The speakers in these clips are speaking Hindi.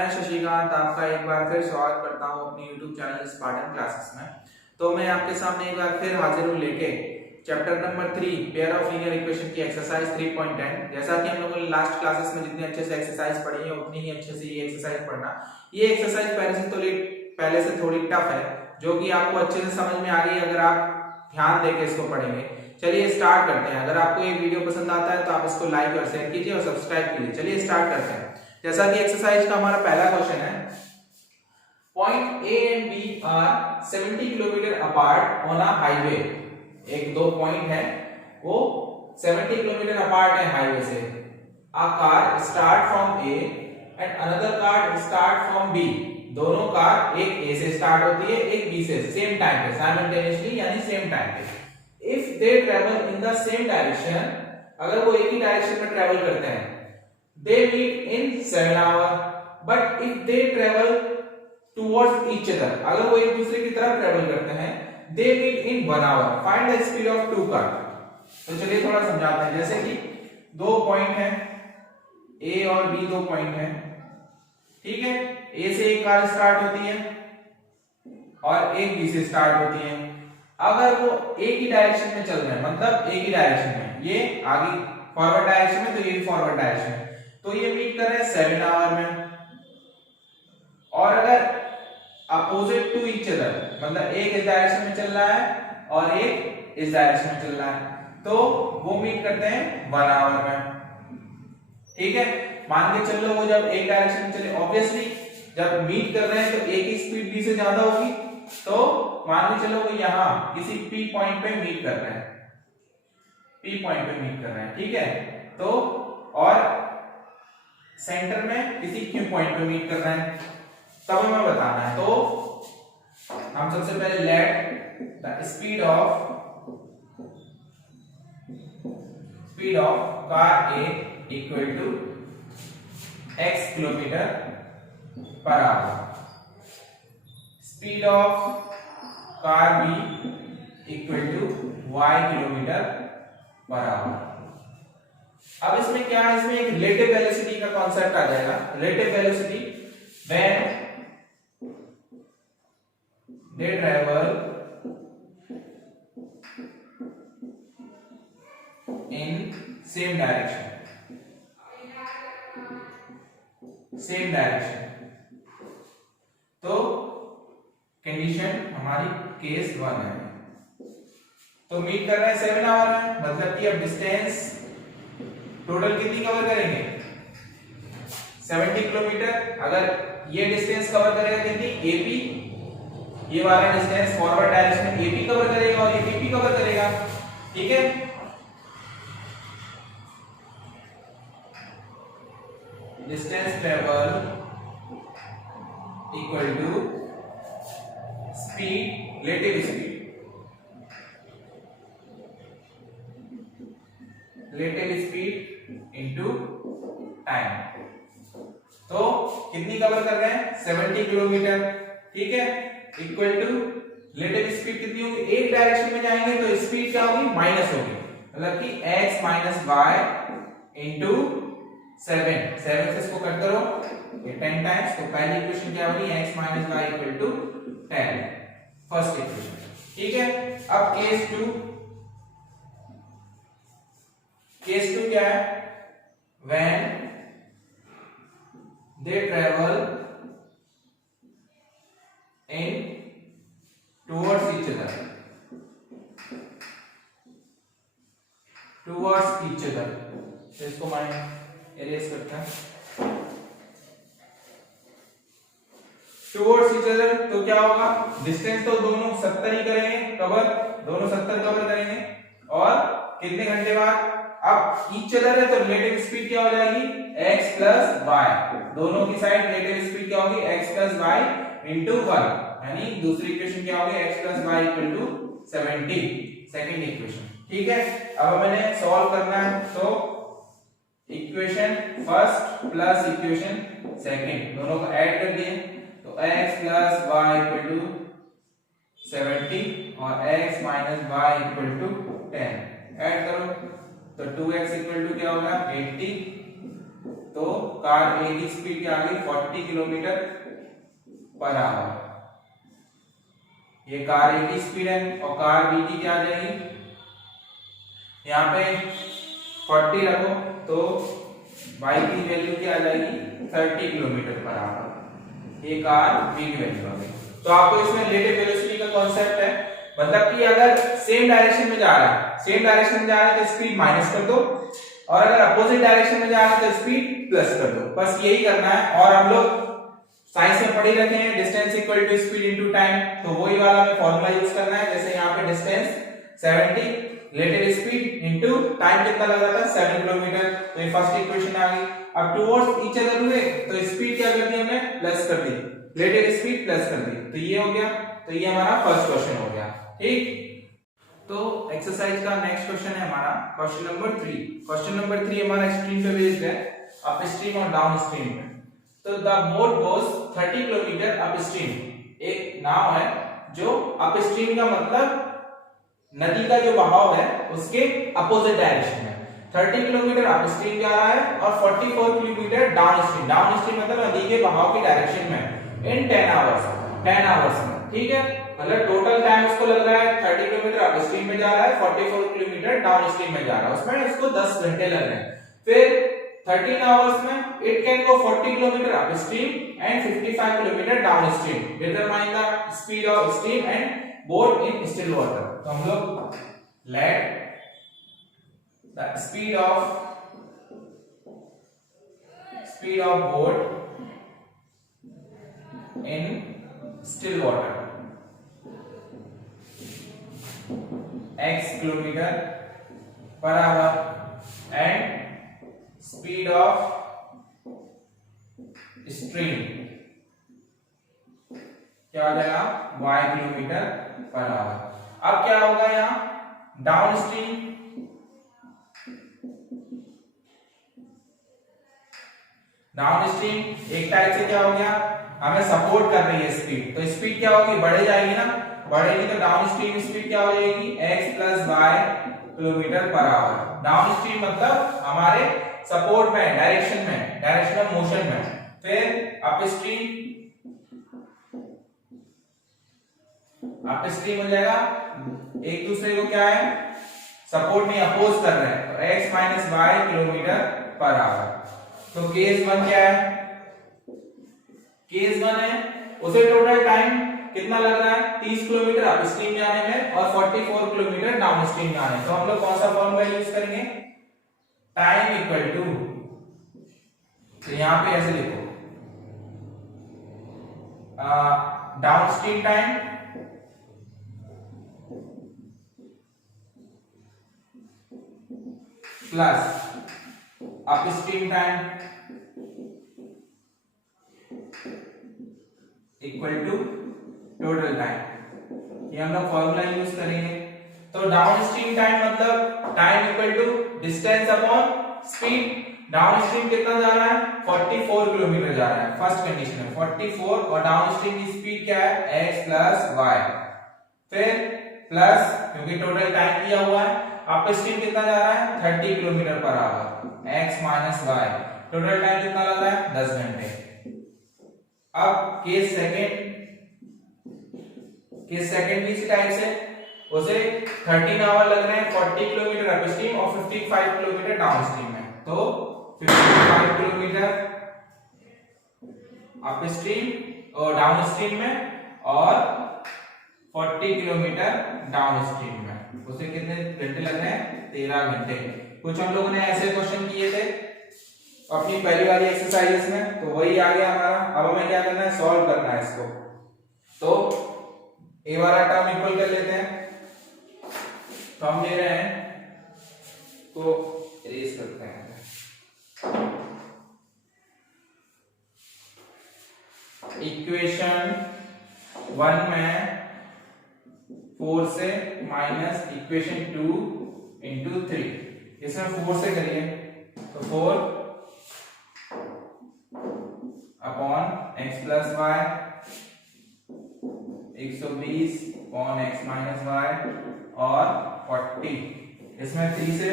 मैं शशिकांत आपका एक बार फिर स्वागत करता हूं अपने YouTube चैनल स्पार्टन क्लासेस में। तो मैं आपके सामने एक बार फिर हाजिर हूं लेके chapter number 3 pair of linear equation की एक्सरसाइज 3.10। जैसा कि हम लोगों ने लास्ट क्लासेस में जितने अच्छे से एक्सरसाइज पढ़ी है उतनी ही अच्छे से ये एक्सरसाइज पढ़ना। ये एक्सरसाइज पहले से थोड़ी टफ है, जो कि आपको अच्छे से समझ में आ गई अगर आप ध्यान देकर इसको पढ़ेंगे। चलिए स्टार्ट करते हैं। अगर आपको ये वीडियो पसंद आता है तो आप इसको लाइक और शेयर कीजिए और सब्सक्राइब कीजिए। चलिए स्टार्ट करते हैं। जैसा कि एक्सरसाइज का हमारा पहला क्वेश्चन है, point A and B are 70 kilometre apart on a highway. एक दो पॉइंट है वो 70 किलोमीटर अपार्ट है हाईवे से। A car start from A and another car start from B. दोनों कार एक ए से स्टार्ट होती है एक बी से, सेम टाइम पे, साइमल्टेनियसली यानी सेम टाइम पे। If they travel in the same direction, अगर वो एक ही डायरेक्शन में ट्रेवल करते हैं, they meet in 7 hours, but if they travel towards each other, अगर वो एक दूसरे की तरफ ट्रेवल करते हैं, they meet in 1 hour, find the speed of two car। तो चलिए थोड़ा समझाते हैं। जैसे कि दो पॉइंट हैं A और B, दो पॉइंट हैं, ठीक है। A से एक कार स्टार्ट होती है और एक B से स्टार्ट होती है। अगर वो एक ही डायरेक्शन में चल रहे हैं, मतलब एक ही डायरेक्शन में, ये आगे फॉरवर्ड डायरेक्शन में तो ये भी फॉरवर्ड डायरेक्शन में, तो ये मीट कर रहे हैं 7 आवर में। और अगर अपोजिट टू ईच अदर, मतलब एक इस डायरेक्शन में चल रहा है और एक इस डायरेक्शन में चल रहा है, तो वो मीट करते हैं 1 आवर में, ठीक है। मान के चल लो वो जब एक डायरेक्शन में चले, ऑब्वियसली जब मीट कर रहे हैं तो ए की स्पीड बी से ज्यादा होगी, तो मान के चलो वो यहां किसी पी पॉइंट पे मीट कर रहे हैं, पी पॉइंट पे मीट कर रहे हैं, ठीक है। तो और सेंटर में किसी क्यू पॉइंट पे मीट कर रहे हैं, तब हमें बताना है। तो हम सबसे पहले let the speed of car A equal to x kilometre per hour, speed of car B equal to y kilometre per hour. अब इसमें क्या है, इसमें एक रिलेटिव वेलोसिटी का कॉन्सेप्ट आ जाएगा। Relative velocity when they travel in same direction, तो कंडीशन हमारी केस 1 है। तो मीट कर रहे हैं 7 आवर में, मतलब कि अब डिस्टेंस टोटल कितनी कवर करेंगे, 70 किलोमीटर। अगर ये डिस्टेंस कवर करेगा कितनी, एपी, ये वाला डिस्टेंस फॉरवर्ड डायरेक्शन में एपी कवर करेगा और ये बीपी कवर करेगा, ठीक है। Distance travel equal to speed, relative speed into time. तो कितनी कवर कर रहे हैं, 70 किलोमीटर, ठीक है। इक्वल टू रिलेटिव स्पीड कितनी होगी, एक डायरेक्शन में जाएंगे तो स्पीड क्या होगी, माइनस होगी, मतलब कि x माइनस वाई इंटू 7 से इसको कट करो, ये 10 टाइम्स। तो पहली इक्वेशन क्या होगी, x minus y equal to 10, first equation, ठीक है। अब केस 2 क्या है, when they travel in towards each other, तो इसको मैं इरेज करता हूं। टुवर्ड्स ईच अदर तो क्या होगा, डिस्टेंस तो दोनों 70 ही करेंगे कवर, दोनों 70 कवर करेंगे। और कितने घंटे बाद, अब ईच अदर है तो रिलेटिव स्पीड क्या हो जाएगी, x प्लस वाई, दोनों की साइड रिलेटिव स्पीड क्या होगी, x प्लस वाई इंटू 1, यानी दूसरी इक्वेशन क्या होगी, x plus y equal to 70, second equation, ठीक है। अब हमें सॉल्व करना है, तो equation first plus equation second दोनों को ऐड कर दिए, तो x plus y equal to 70 और x minus y equal to 10 add करो, तो 2x इक्वल टू क्या होगा 80, तो तो कार ए की स्पीड क्या आ गई 40 किलोमीटर पर आवर। ये कार ए की स्पीड है और कार बी की क्या आ जाएगी, यहाँ पे 40 रखो तो y की वैल्यू क्या आ जाएगी 30 किलोमीटर पर आवर। ये कार बी की वैल्यू आ गई। तो आपको इसमें रिलेटिव वेलोसिटी का कॉन्सेप्ट है, मतलब कि अगर सेम डायरेक्शन में जा रहा है, सेम डायरेक्शन में जा रहा है तो स्पीड माइनस कर दो, और अगर अपोजिट डायरेक्शन में जा रहा है तो स्पीड प्लस कर दो। बस यही करना है। और हम लोग साइंस में पढ़ी रखे हैं distance equal to speed into time, तो वही वाला हमें फॉर्मूला यूज करना है। जैसे यहाँ पे distance 70, relative speed into time कितना लग रहा था 7 किलोमीटर, तो ये फर्स्ट इक्वेशन आ गई। अब टुवर्ड्स ईच अदर हुए तो स्पीड क्या कर दी हमने, प्लस कर दी, रिलेटिव स्पीड प्लस कर दी, तो ये हो गया। तो ये हमारा फर्स्ट क्वेश्चन हो गया। ठीक, तो एक्सरसाइज का नेक्स्ट क्वेश्चन है हमारा क्वेश्चन नंबर 3। क्वेश्चन नंबर 3 हमारा स्ट्रीम पे बेस्ड है, अप स्ट्रीम और डाउन स्ट्रीम पे। तो the boat goes 30 kilometre up stream. एक नाव है जो अप स्ट्रीम का मतलब नदी का जो बहाव है उसके अपोजिट डायरेक्शन में 30 किलोमीटर अप स्ट्रीम जा रहा है और 44 kilometre down stream. Down stream मतलब नदी के बहाव की डायरेक्शन में इन 10 आवर्स में। ठीक है, मतलब टोटल टाइम उसको लग रहा है 30 किलोमीटर अप स्ट्रीम में जा रहा है, 44 किलोमीटर डाउन स्ट्रीम में जा रहा है, उसमें उसको 10 घंटे लग रहे हैं। फिर 13 आवर्स में it can go 40 kilometre up stream and 55 kilometre down stream. Determine the speed of stream and boat in still water. तो हम लोग late the speed of boat in still water x kilometre per our and speed of stream क्या हो जाएगा y किलोमीटर पर आवर। अब क्या होगा यहाँ डाउन स्ट्रीम, एक टाइप से क्या हो गया, हमें सपोर्ट कर रही है स्पीड, तो स्पीड क्या होगी बढ़े जाएगी ना, बढ़ेगी तो डाउन स्ट्रीम स्पीड क्या हो जाएगी x plus y kilometre per hour. Downstream मतलब हमारे सपोर्ट में, डायरेक्शन ऑफ मोशन में। फिर अप स्ट्रीम हो जाएगा, एक दूसरे को क्या है सपोर्ट में अपोज कर रहे हैं, तो x minus y kilometre per hour. तो केस 1 क्या है, केस 1 है उसे टोटल टाइम कितना लग रहा है 30 किलोमीटर अप स्ट्रीम जाने में और 44 किलोमीटर डाउन स्ट्रीम जाने में। तो हम लोग कौन सा फॉर्मूला यूज करेंगे, टाइम इक्वल टू, तो यहां पे ऐसे लिखो downstream time plus upstream time equal to total time. ये हम लोग फॉर्मूला यूज करेंगे। तो डाउन स्ट्रीम टाइम मतलब time equal to distance upon speed. Downstream कितना जा रहा है 44 किलोमीटर जा रहा है, फर्स्ट कंडीशन है 44, और डाउन स्ट्रीम की स्पीड क्या है x प्लस वाई, फिर प्लस क्योंकि टोटल टाइम दिया हुआ है, अप स्ट्रीम कितना जा रहा है 30 kilometre per hour, x minus y, total time कितना लग रहा है 10 घंटे। अब केस सेकंड भी इसी टाइप से, उसे 13 आवर लग रहे हैं 40 किलोमीटर अप स्ट्रीम और 55 किलोमीटर डाउन स्ट्रीम में, तो 55 किलोमीटर अप स्ट्रीम और डाउन स्ट्रीम में और 40 किलोमीटर डाउन स्ट्रीम में, उसे कितने घंटे लग रहे हैं 13 घंटे। कुछ हम लोगों ने ऐसे क्वेश्चन किए थे अपनी पहली वाली एक्सरसाइजेस में, तो वही आ गया हमारा। अब हमें क्या करना है, सॉल्व करना है इसको। तो ए वाला टर्म इक्वल कर लेते हैं, तो हम ले रहे हैं तो इरेज करते हैं। इक्वेशन 1 में 4 से माइनस इक्वेशन 2 इंटू 3, इसमें 4 से करिए तो 4 upon x plus y 120 upon x minus y और 40, इसमें 3 से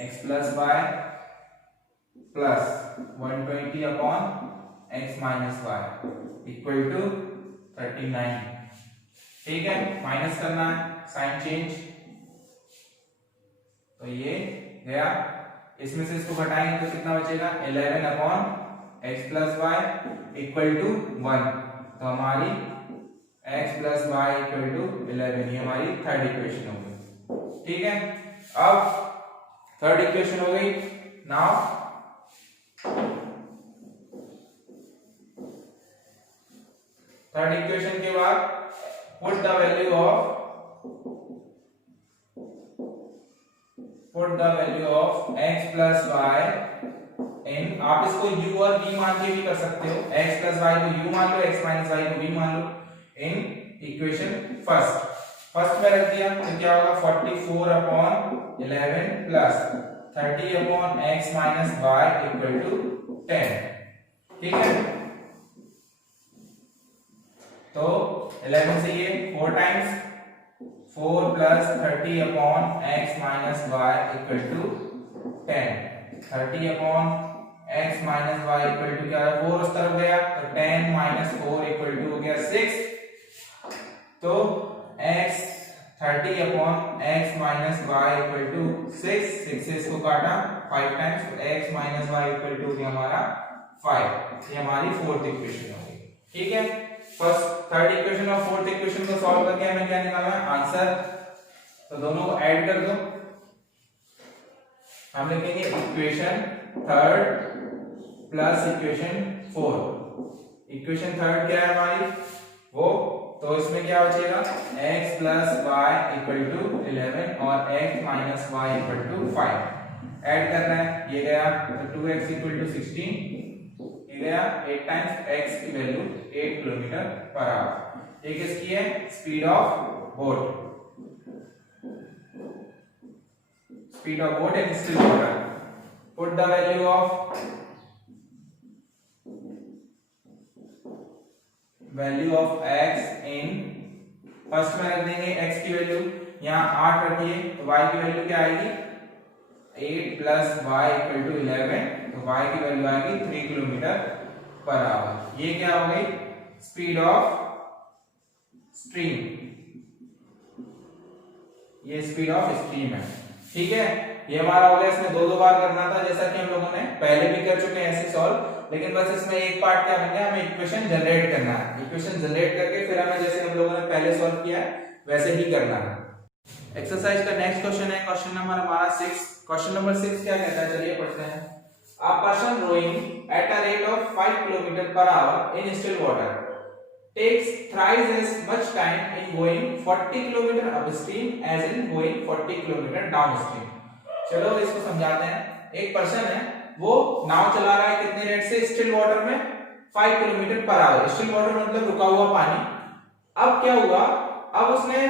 x plus y plus 120 upon x minus y equal to 39। ठीक है, माइनस करना है, साइन चेंज, तो ये गया। इसमें से इसको घटाएंगे तो कितना बचेगा 11 upon x plus y equal to 1। तो हमारी x plus y equal to 11, ये हमारी थर्ड इक्वेशन हो गई। ठीक है, अब थर्ड इक्वेशन हो गई। नाउ थर्ड इक्वेशन के बाद put the value of x plus Y in, आप इसको u और v मान के भी कर सकते हो, x प्लस वाई को u मान लो, x माइनस वाई को v मान लो, इन इक्वेशन फर्स्ट में रख दिया तो क्या होगा 44 upon 11 plus 30 upon x minus y equal to 10। ठीक है, तो 11 से ये 4 times 4 plus 30 upon x minus y equal to 10। 30 upon x minus y equal to क्या है, 4 उस तरफ गया तो 10 माइनस 4 इक्वल टू हो गया 6। तो x 30 upon x minus y equal to 6, 6 से इसको काटा 5 टाइम्स, तो x minus y equal to हो गया हमारा 5। ये हमारी फोर्थ इक्वेशन हो गई। ठीक है, फर्स्ट थर्ड इक्वेशन और फोर्थ इक्वेशन को सॉल्व करके हमें क्या निकालना है, आंसर। तो दोनों को ऐड कर दो, हम लिखेंगे equation third plus equation fourth. Equation third क्या है हमारी वो, तो इसमें क्या बचेगा x plus y equal to 11 और x minus y equal to 5। Add करना है, ये गया तो 2x इक्वल टू 16, ये गया 8 टाइम्स x की वैल्यू 8 किलोमीटर पर आवर। ये किसकी है, speed of boat, speed of boat in still water. Put the value of x in, first में रख देंगे x की वैल्यू, यहाँ 8 रखिए तो y की वैल्यू क्या आएगी 8 प्लस y इक्वल टू 11, तो y की वैल्यू आएगी 3 किलोमीटर पर आवर। ये क्या हो गई, स्पीड ऑफ स्ट्रीम, ये स्पीड ऑफ स्ट्रीम है। ठीक है, ये हमारा हो गया। इसमें दो बार करना था, जैसा कि हम लोगों ने पहले भी कर चुके हैं ऐसे सॉल्व, लेकिन बस इसमें एक पार्ट क्या बन गया, हमें इक्वेशन जनरेट करना है। इक्वेशन जनरेट करके फिर हमें जैसे हम लोगों ने पहले सॉल्व किया है वैसे ही करना है। एक्सरसाइज का नेक्स्ट क्वेश्चन है क्वेश्चन नंबर हमारा 6। क्वेश्चन नंबर 6 क्या कहता है, चलिए पढ़ते हैं। A person rowing at a rate of 5 km per hour in still water takes thrice as much time in going 40 km upstream as in going 40 km downstream। चलो इसको समझाते हैं। एक पर्सन है, वो नाव चला रहा है कितने रेट से, स्टिल वाटर में 5 kilometre per our. Still water मतलब रुका हुआ पानी। अब क्या हुआ, अब उसने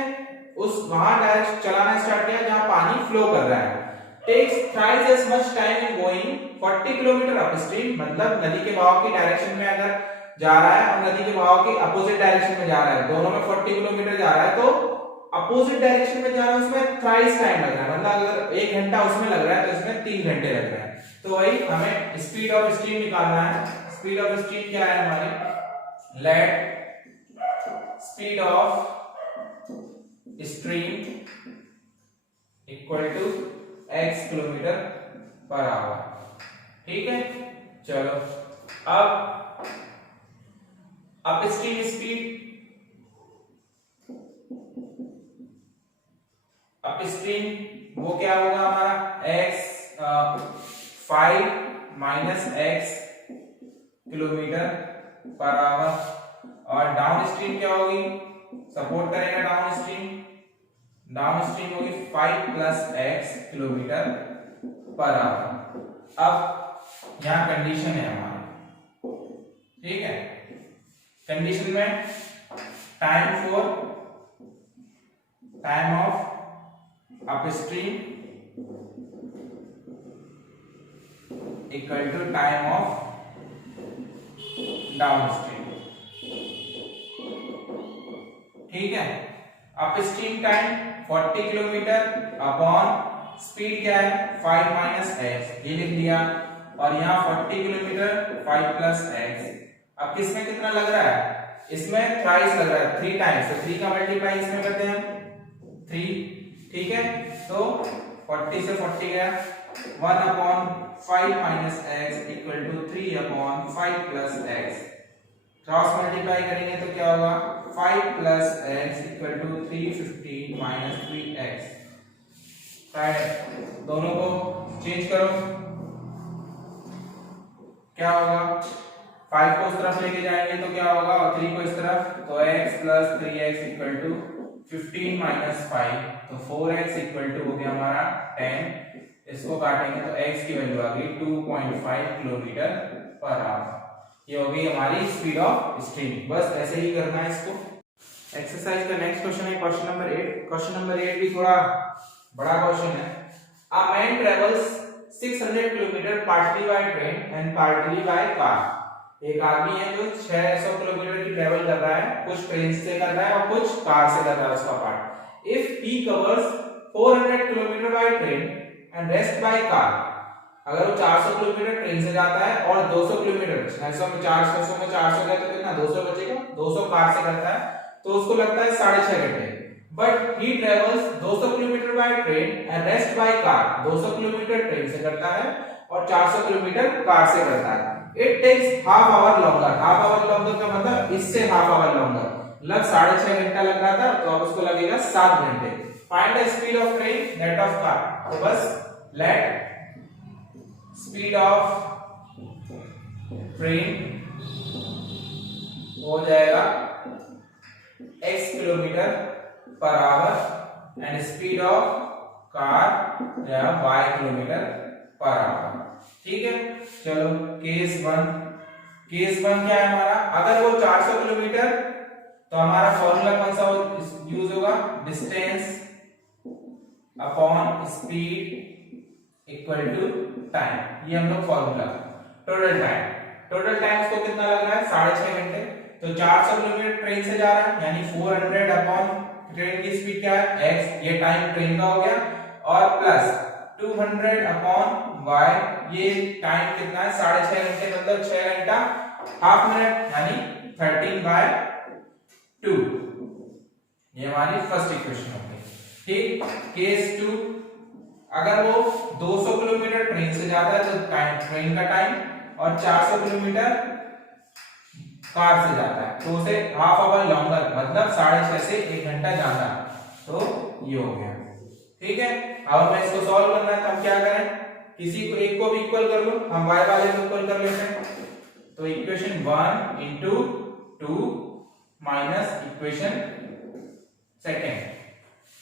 उस वहां डायरेक्ट चलाना स्टार्ट किया जहां पानी फ्लो कर रहा है। takes thrice as much time in going 40 kilometre upstream, मतलब नदी के बहाव की डायरेक्शन में अगर जा रहा है और नदी के बहाव की अपोजिट डायरेक्शन में जा रहा है, दोनों में 40 किलोमीटर जा रहा है, तो अपोजिट डायरेक्शन में जा रहा है उसमें थ्राइस टाइम लग रहा है, मतलब अगर 1 घंटा उसमें लग रहा है तो इसमें 3 घंटे लग रहा है। तो वही हमें स्पीड ऑफ स्ट्रीम निकालना है। स्पीड ऑफ स्ट्रीम क्या है हमारे, let speed of stream equal to x kilometre per hour. ठीक है, चलो अब अपस्ट्रीम स्पीड, अपस्ट्रीम वो क्या होगा हमारा x 5 minus x kilometre per our, और डाउन स्ट्रीम क्या होगी, सपोर्ट करेगा डाउन स्ट्रीम, डाउन स्ट्रीम होगी 5 plus x kilometre per hour. अब यहां कंडीशन है हमारी, ठीक है, कंडीशन में time of upstream equal to time of downstream. ठीक है, upstream time 40 kilometre upon speed क्या है 5 माइनस एक्स, ये लिख दिया। और यहाँ 40 किलोमीटर 5 प्लस एक्स। अब किसमें कितना लग रहा है, इसमें थ्राइस लग रहा है, 3 टाइम्स, तो 3 का मल्टीप्लाई इसमें करते हैं 3, ठीक है। तो 40 से 40 गया, 1/5 minus x equal to 3/5 plus x. Cross multiply करेंगे तो क्या होगा, 5 plus x equal to 315 minus 3x। दोनों को चेंज करो, क्या होगा, 5 को उस तरफ लेके जाएंगे तो क्या होगा, और 3 को इस तरफ, तो x plus 3x equal to 15 minus 5, तो 4x इक्वल टू हो गया हमारा 10। इसको काटेंगे तो x की वैल्यू आ गई 2.5 किलोमीटर पर आवर। ये हो गई हमारी स्पीड ऑफ स्ट्रीम। बस ऐसे ही करना है इसको। एक्सरसाइज का नेक्स्ट क्वेश्चन है क्वेश्चन नंबर 8। क्वेश्चन नंबर 8 भी थोड़ा बड़ा क्वेश्चन है। A man travels 600 kilometre partly by train and partly by car. एक आदमी है जो 600 किलोमीटर की ट्रेवल कर रहा है, कुछ ट्रेन से कर रहा है और कुछ कार से कर रहा है उसका part. If he covers 400 kilometre by train and rest by car, अगर वो 400 किलोमीटर ट्रेन से जाता है और 200 किलोमीटर 600 में 400 में 400 गया तो कितना 200 बचेगा, 200 कार से करता है तो उसको लगता है 6.5 घंटे। But he travels 200 kilometre by train and rest by car, 200 kilometre train से करता है और 400 किलोमीटर कार से करता है। It takes half hour longer. Half hour longer का मतलब इससे हाफ आवर लॉन्गर, मतलब 6.5 घंटा लग रहा था तो अब उसको लगेगा 7 घंटे। Find the speed of train that of car. तो बस लेट स्पीड ऑफ ट्रेन हो जाएगा x kilometre per our and speed of car या y किलोमीटर पर आवर। ठीक है, चलो केस 1। केस 1 क्या है हमारा, अगर वो 400 किलोमीटर तो हमारा फॉर्मूला कौन सा यूज होगा, distance upon speed equal to time. ये हम लोग फॉर्मूला। टोटल टाइम उसको कितना लग रहा है 6.5 घंटे। तो 400 किलोमीटर ट्रेन से जा रहा है यानी 400 अपॉन ट्रेन की स्पीड क्या है x, ये टाइम ट्रेन का हो गया, और प्लस 200 अपॉन y, ये टाइम कितना है 6.5 घंटे, मतलब 6 घंटा हाफ मिनट यानी 13/2। ये हमारी फर्स्ट इक्वेशन हो गई। ठीक, केस 2, अगर वो 200 किलोमीटर ट्रेन से जाता है तो टाइम ट्रेन का टाइम, और 400 किलोमीटर कार से जाता है तो उसे हाफ आवर लॉन्गर, मतलब 6.5 से 1 घंटा ज्यादा। तो ये हो गया। ठीक है, अब मैं इसको सॉल्व करना है तो हम क्या करें, किसी को एक को भी इक्वल कर लो, हम y वाले को इक्वल कर लेते हैं। तो equation 1 into 2 minus equation second,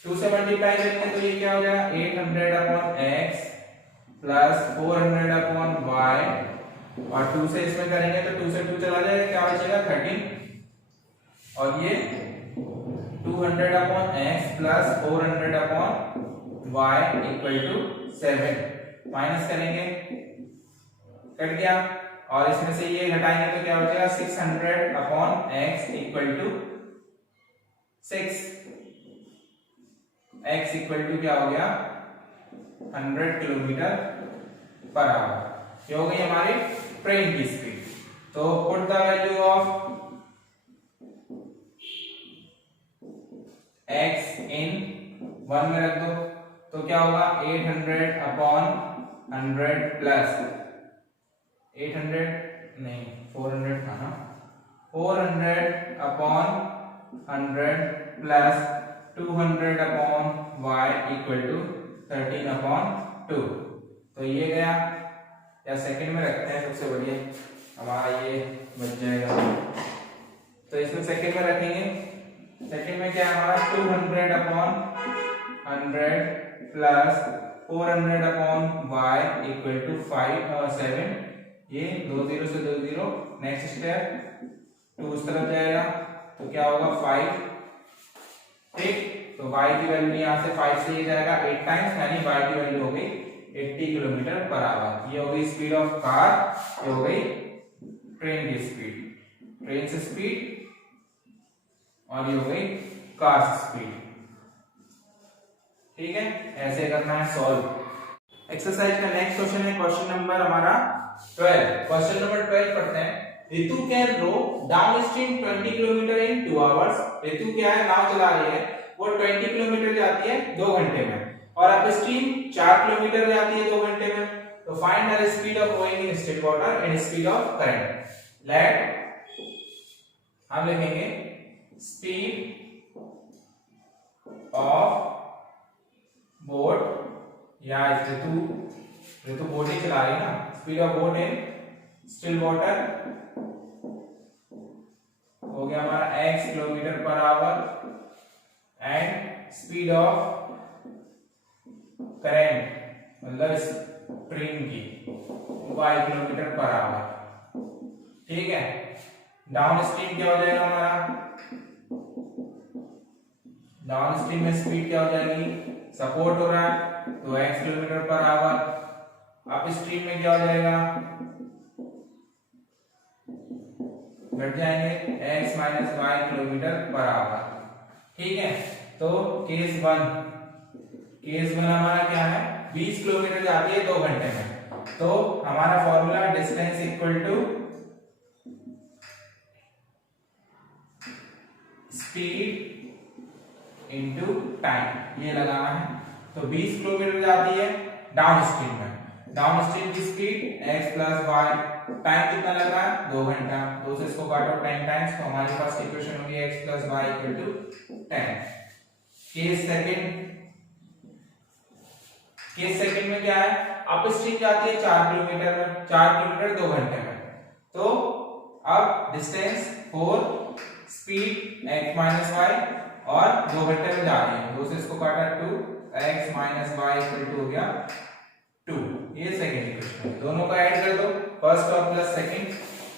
2 से मल्टीप्लाई करेंगे तो ये क्या हो जाएगा 800 upon x plus 400 upon y, और 2 से इसमें करेंगे तो 2 से 2 चला जाएगा, क्या बचेगा 13, और ये 200 upon x plus 400 upon y equal to 7। Minus करेंगे, कट गया, और इसमें से ये घटाएंगे तो क्या बचेगा 600 upon x equal to 6। x equal to क्या हो गया 100 किलोमीटर पर आवर। ये हो गई हमारी ट्रेन की स्पीड। तो put the value of x इन 1 में रख दो, तो क्या होगा 800 अपॉन 100 प्लस 800 नहीं 400 था ना, 400 upon 100 plus 200 upon y equal to 13 upon 2। तो ये गया, या सेकंड में रखते हैं सबसे बढ़िया, हमारा ये बच जाएगा। तो इसमें सेकंड में रखेंगे, सेकंड में क्या है हमारा 200 upon 100 plus 400 upon y equal to 7। ये 2 0 से 2 0, नेक्स्ट स्टेप 2 उस तरफ जाएगा तो क्या होगा 5। ठीक, तो y की वैल्यू यहाँ से 5 से ये जाएगा 8 टाइम्स, यानी y की वैल्यू हो गई 80 किलोमीटर पर आवर। ये हो गई स्पीड ऑफ कार, ये हो गई ट्रेन की स्पीड, ट्रेन से स्पीड, और ये हो गई कार से स्पीड। ठीक है, ऐसे करना है सॉल्व। एक्सरसाइज का नेक्स्ट क्वेश्चन है क्वेश्चन नंबर हमारा 12। क्वेश्चन नंबर 12 पढ़ते हैं। Ritu can row down stream 20 kilometre in 2 hours. Ritu क्या है, नाव चला रही है, वो 20 किलोमीटर जाती है 2 घंटे में, और अप स्ट्रीम 4 किलोमीटर जाती है 2 घंटे में। तो find the speed of going in still water and speed of current. Let हम लिखेंगे स्पीड ऑफ बोट, या ऋतु बोट ही चला रही है ना, speed of boat in still water हो गया हमारा x kilometre per our, and speed of current मतलब स्प्रिंग की y किलोमीटर पर आवर। ठीक है, डाउन स्ट्रीम क्या हो जाएगा हमारा, डाउन स्ट्रीम में स्पीड क्या हो जाएगी, सपोर्ट हो रहा है तो x kilometre per hour. Up stream में क्या हो जाएगा, घट जाएंगे x minus y kilometre per hour. ठीक है, तो केस वन हमारा क्या है, 20 किलोमीटर जाती है 2 घंटे में। तो हमारा formula distance equal to speed into time, ये लगाना है। तो 20 किलोमीटर जाती है डाउन स्ट्रीम में, डाउन स्ट्रीम की speed x plus y, time कितना लग रहा है 2 घंटा, 2 से इसको काटो 10 टाइम्स, तो हमारे पास इक्वेशन होगी x plus y equal to 10। Case second में क्या है, अप स्ट्रीम जाती है 4 किलोमीटर में, 4 किलोमीटर 2 घंटे में। तो अब distance 4, speed x minus y, और 2 घंटे में जा रही है, 2 से इसको काटा 2, x minus y equal to हो गया 2। ये सेकंड इक्वेशन है, दोनों का ऐड कर दो, फर्स्ट और प्लस सेकंड,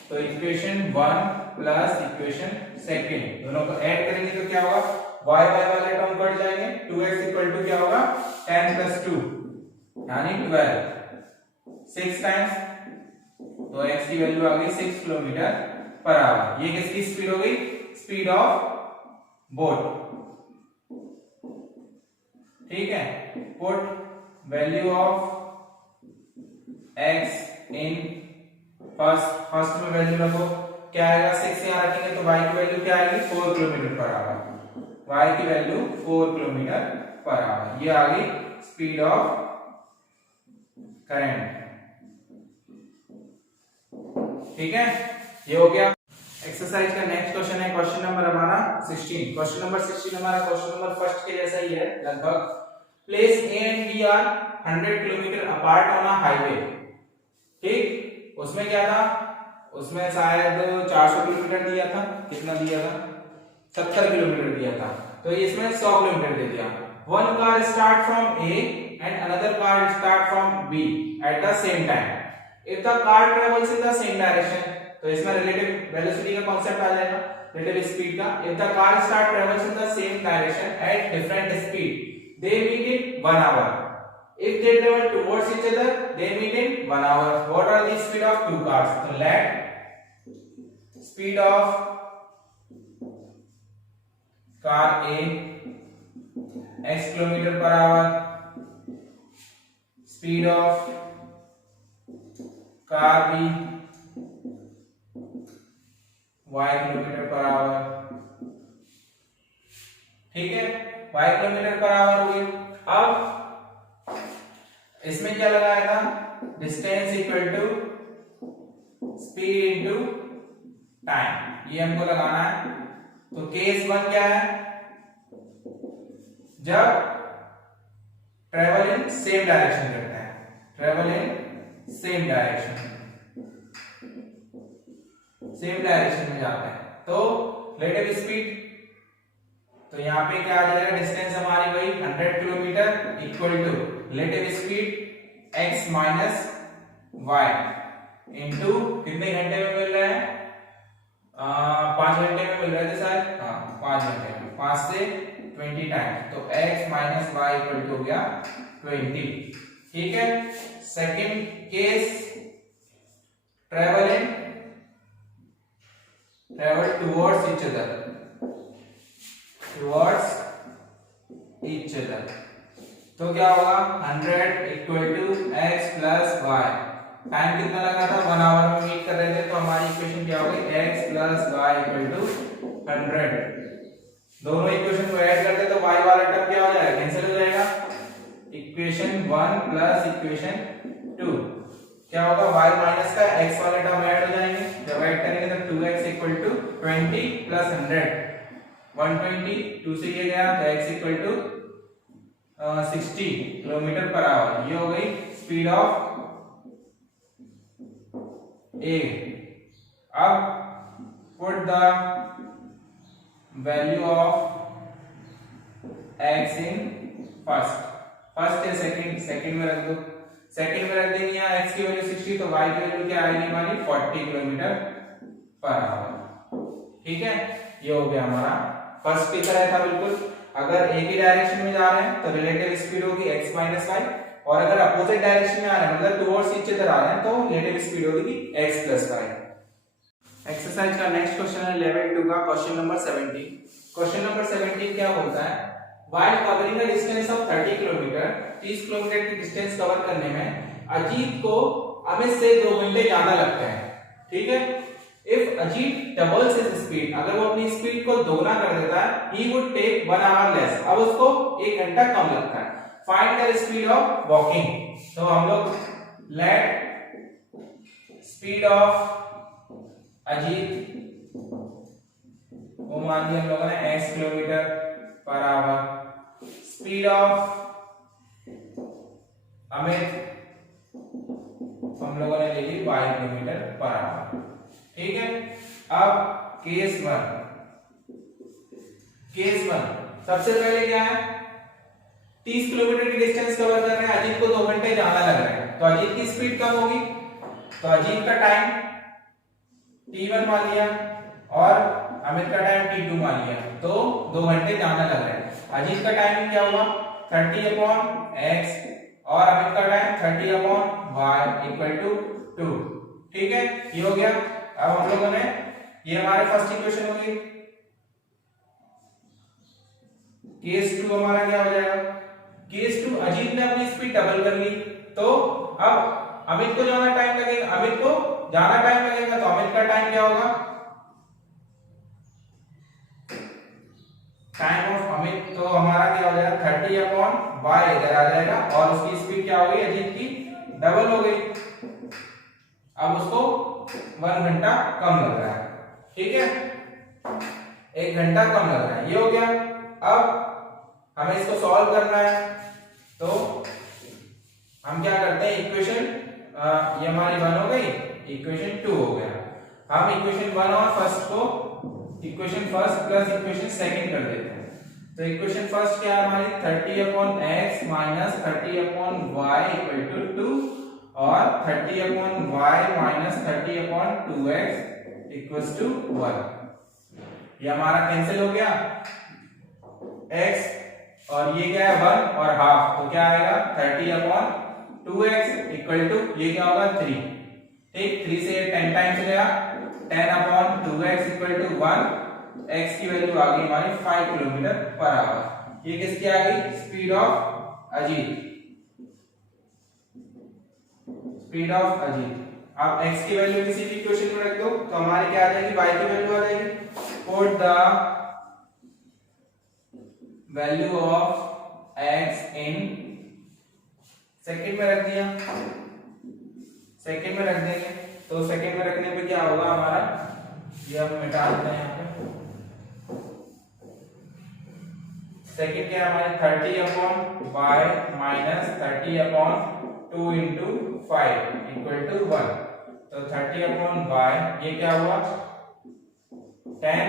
तो इक्वेशन 1 प्लस इक्वेशन सेकंड, दोनों को ऐड करेंगे तो क्या होगा, y वाले टर्म कट जाएंगे, 2x इक्वल टू क्या होगा 10 प्लस 2 यानी 12, 6 टाइम्स, तो x की वैल्यू आ गई 6 किलोमीटर पर आवर। ये किसकी स्पीड हो गई, स्पीड ऑफ बोट। ठीक है, put value of x in first में वैल्यू रखो, क्या आएगा 6 यहां रखेंगे तो y की वैल्यू क्या आएगी 4 किलोमीटर पर आवर, y की वैल्यू 4 किलोमीटर पर आवर। ये आ गई स्पीड ऑफ करंट। ठीक है, ये हो गया। एक्सरसाइज का नेक्स्ट क्वेश्चन है क्वेश्चन नंबर हमारा 16। क्वेश्चन नंबर 16 हमारा क्वेश्चन नंबर फर्स्ट के जैसा ही है लगभग। Place A and B are 100 kilometre apart on a highway. ठीक, उसमें क्या था, उसमें शायद 400 किलोमीटर दिया था, कितना दिया था 70 किलोमीटर दिया था, तो इसमें 100 किलोमीटर दे दिया। One car start from A and another car start from B at the same time. If the car travels in the same direction, तो इसमें रिलेटिव वेलोसिटी का कांसेप्ट आ जाएगा, रिलेटिव स्पीड का। If the car start travels in the same direction at different speed, they meet in 1 hour. If they travel towards each other, they meet in 1 hour. What are the speed of two cars? So let speed of car A x kilometer per hour, speed of car B y kilometre per hour. ठीक है, y किलोमीटर पर आवर हो गई। अब इसमें क्या लगाया था, distance equal to speed into time, ये हमको लगाना है। तो केस 1 क्या है, जब ट्रेवल इन सेम डायरेक्शन करते हैं, ट्रेवल इन सेम डायरेक्शन में जाते हैं, तो रिलेटिव स्पीड, तो यहाँ पे क्या आ जाएगा, डिस्टेंस हमारी वही 100 kilometre equal to relative speed x minus y into कितने घंटे में मिल रहा है, 5 घंटे में मिल रहे थे शायद, हाँ 5 घंटे में, 5 से 20 टाइम्स, तो x minus y equal to हो गया 20। ठीक है, second case, travel towards each other, तो क्या होगा 100 equal to x plus y. Time कितना लगा था 1 आवर में मीट कर रहे थे, तो हमारी इक्वेशन क्या हो गई x plus y equal to 100। दोनों इक्वेशन को ऐड करते तो y वाला टर्म क्या हो जाएगा, कैंसिल हो जाएगा। इक्वेशन 1 प्लस इक्वेशन 2 क्या होगा, y माइनस का x वाला टर्म ऐड हो जाएंगे, जब ऐड करेंगे तो 2x इक्वल टू 20 प्लस 100 120, 2 से ये गया तो x equal to 60 kilometre per hour. ये हो गई स्पीड ऑफ ए। अब put the value of x in first या सेकंड में रख दो। सेकंड में रख देंगे यहाँ x की वैल्यू 60, तो y की वैल्यू क्या आएगी हमारी 40 किलोमीटर पर आवर। ठीक है, ये हो गया हमारा फर्स्ट की तरह था बिल्कुल। अगर एक ही डायरेक्शन में जा रहे हैं तो रिलेटिव स्पीड होगी x माइनस वाई, और अगर अपोजिट डायरेक्शन में आ रहे हैं मतलब टुवर्ड्स ईच अदर आ रहे हैं तो रिलेटिव स्पीड होगी x प्लस वाई। एक्सरसाइज का नेक्स्ट क्वेश्चन है लेवल 2 का क्वेश्चन नंबर 17। क्वेश्चन नंबर 17 क्या बोलता है, while covering a distance of 30 kilometre, 30 kilometre की डिस्टेंस कवर करने में अजीत को अमित से 2 घंटे ज्यादा लगते हैं। ठीक है, if Ajit doubles his speed, अगर वो अपनी स्पीड को दोगुना कर देता है, he would take 1 hour less, अब उसको 1 घंटा कम लगता है। Find the speed of walking. तो हम लोग लेट स्पीड ऑफ अजीत वो मान लिया हम लोगों ने x kilometre per hour, speed of Amit हम लोगों ने ले ली y किलोमीटर पर आवर। ठीक है, अब केस वन सबसे पहले क्या है, 30 किलोमीटर की डिस्टेंस कवर कर रहे हैं, अजीत को 2 घंटे ज्यादा लग रहे हैं, तो अजीत की स्पीड कम होगी, तो अजीत का टाइम t1 मान लिया और अमित का टाइम t2 मान लिया, तो 2 घंटे ज्यादा लग रहे हैं। अजीत का टाइम क्या हुआ 30/x और अमित का टाइम 30/y इक्वल टू 2। ठीक है, ये हो गया। अब हम लोगों ने ये हमारे फर्स्ट इक्वेशन हो गई। केस 2 हमारा क्या हो जाएगा, केस 2 अजीत ने अपनी स्पीड डबल कर ली, तो अब अमित को ज्यादा टाइम लगेगा, तो अमित का टाइम क्या होगा, टाइम ऑफ अमित तो हमारा क्या हो जाएगा 30/y इधर आ जाएगा, और उसकी स्पीड क्या हो गई अजीत की डबल हो गई, अब उसको 1 घंटा कम लग रहा है। ठीक है, 1 घंटा कम लग रहा है, ये हो गया। अब हमें इसको सॉल्व करना है, तो हम क्या करते हैं, इक्वेशन ये हमारी 1 हो गई, इक्वेशन 2 हो गया। हम इक्वेशन 1 और फर्स्ट को equation first plus equation second कर देते हैं। तो इक्वेशन फर्स्ट क्या है हमारी 30/x minus 30/y equal to 2 और 30/y minus 30/2x equals to 1। ये हमारा कैंसिल हो गया, x और ये क्या है 1 और हाफ, तो क्या आएगा 30/2x इक्वल टू ये क्या होगा 3। ठीक, 3 से 10 टाइम्स गया, 10/2x इक्वल टू 1, x की वैल्यू आ गई हमारी 5 किलोमीटर पर आवर। ये किसकी आ गई, speed of Ajit, speed of Ajit. अब x की वैल्यू किसी भी इक्वेशन में रख दो, तो हमारी क्या आ जाएगी, y की वैल्यू आ जाएगी। Put the value of x in second में रख दिया, सेकंड में रख देंगे, तो सेकंड में रखने पे क्या होगा हमारा, ये हम मिटा देते हैं यहाँ पे। सेकंड क्या है हमारे 30/y minus 30/2 into 5 equal to 1। तो 30/y ये क्या हुआ 10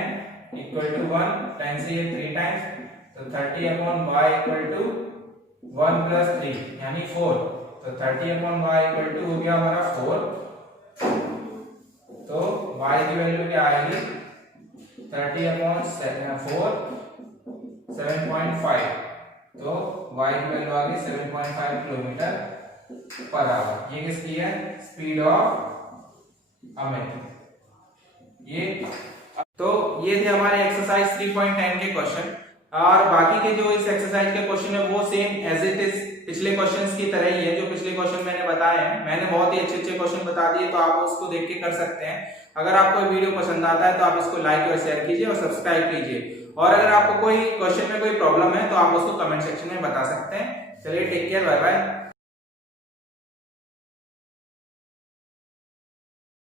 इक्वल टू 1, 10 से ये 3 टाइम्स, तो 30/y इक्वल टू 1 प्लस 3 यानी 4, तो 30/y इक्वल टू हो गया हमारा 4। तो y की वैल्यू क्या आएगी 30/4 7.5, तो y की वैल्यू आ गई 7.5 किलोमीटर पर आवर। ये किसकी है, स्पीड ऑफ अमित। ये तो ये थे हमारे एक्सरसाइज 3.10 के क्वेश्चन। और बाकी के जो इस एक्सरसाइज के क्वेश्चन है वो सेम एज इट इज पिछले क्वेश्चंस की तरह ही है। जो पिछले क्वेश्चन मैंने बताए हैं, मैंने बहुत ही अच्छे अच्छे क्वेश्चन बता दिए, तो आप उसको देख के कर सकते हैं। अगर आपको वीडियो पसंद आता है तो आप इसको लाइक और शेयर कीजिए और सब्सक्राइब कीजिए। और अगर आपको कोई क्वेश्चन में कोई प्रॉब्लम है तो आप उसको कमेंट सेक्शन में बता सकते हैं। चलिए, टेक केयर, बाय बाय।